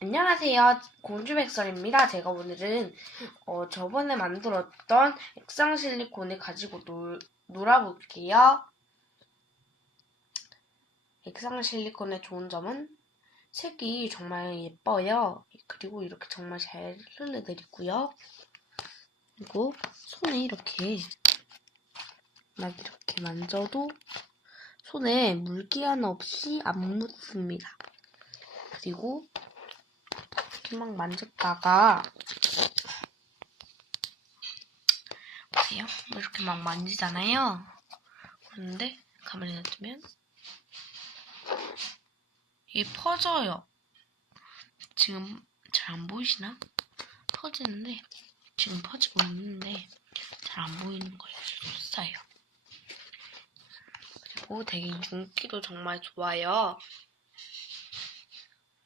안녕하세요. 공주백설입니다. 제가 오늘은 어, 저번에 만들었던 액상 실리콘을 가지고 놀, 놀아볼게요. 액상 실리콘의 좋은 점은 색이 정말 예뻐요. 그리고 이렇게 정말 잘 흘러내리고요. 그리고 손에 이렇게 막 이렇게 만져도 손에 물기 하나 없이 안 묻습니다. 그리고 이렇게 막 만졌다가 보세요. 뭐 이렇게 막 만지잖아요. 그런데 가만히 놔두면 이게 퍼져요. 지금 잘 안 보이시나? 퍼지는데 지금 퍼지고 있는데 잘 안 보이는 거예요. 쏟아요. 그리고 되게 윤기도 정말 좋아요.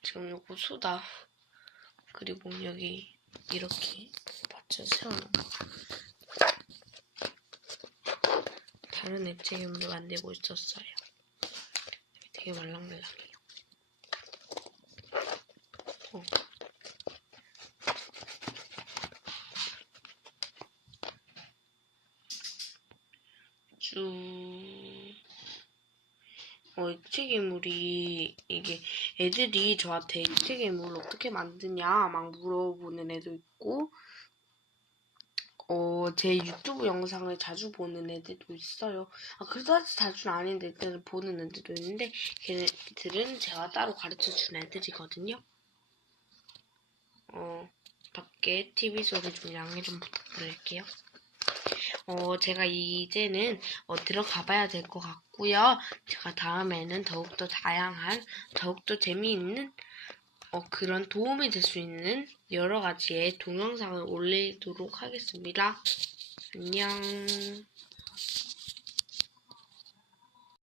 지금 요거 수다 그리고 여기 이렇게 받쳐 세워놓은 거 다른 액체괴물을 만들고 있었어요. 되게 말랑말랑해요. 어. 쭉 어, 액체괴물이 이게 애들이 저한테 액체괴물 어떻게 만드냐 막 물어보는 애도 있고 어, 제 유튜브 영상을 자주 보는 애들도 있어요. 아, 그다지 자주는 아닌데 일단은 보는 애들도 있는데 걔네들은 제가 따로 가르쳐 준 애들이거든요. 어, 밖에 TV 소리 좀 양해 좀 부탁드릴게요. 어, 제가 이제는 어, 들어가 봐야 될 것 같고요. 제가 다음에는 더욱더 다양한, 더욱더 재미있는 어, 그런 도움이 될 수 있는 여러 가지의 동영상을 올리도록 하겠습니다. 안녕.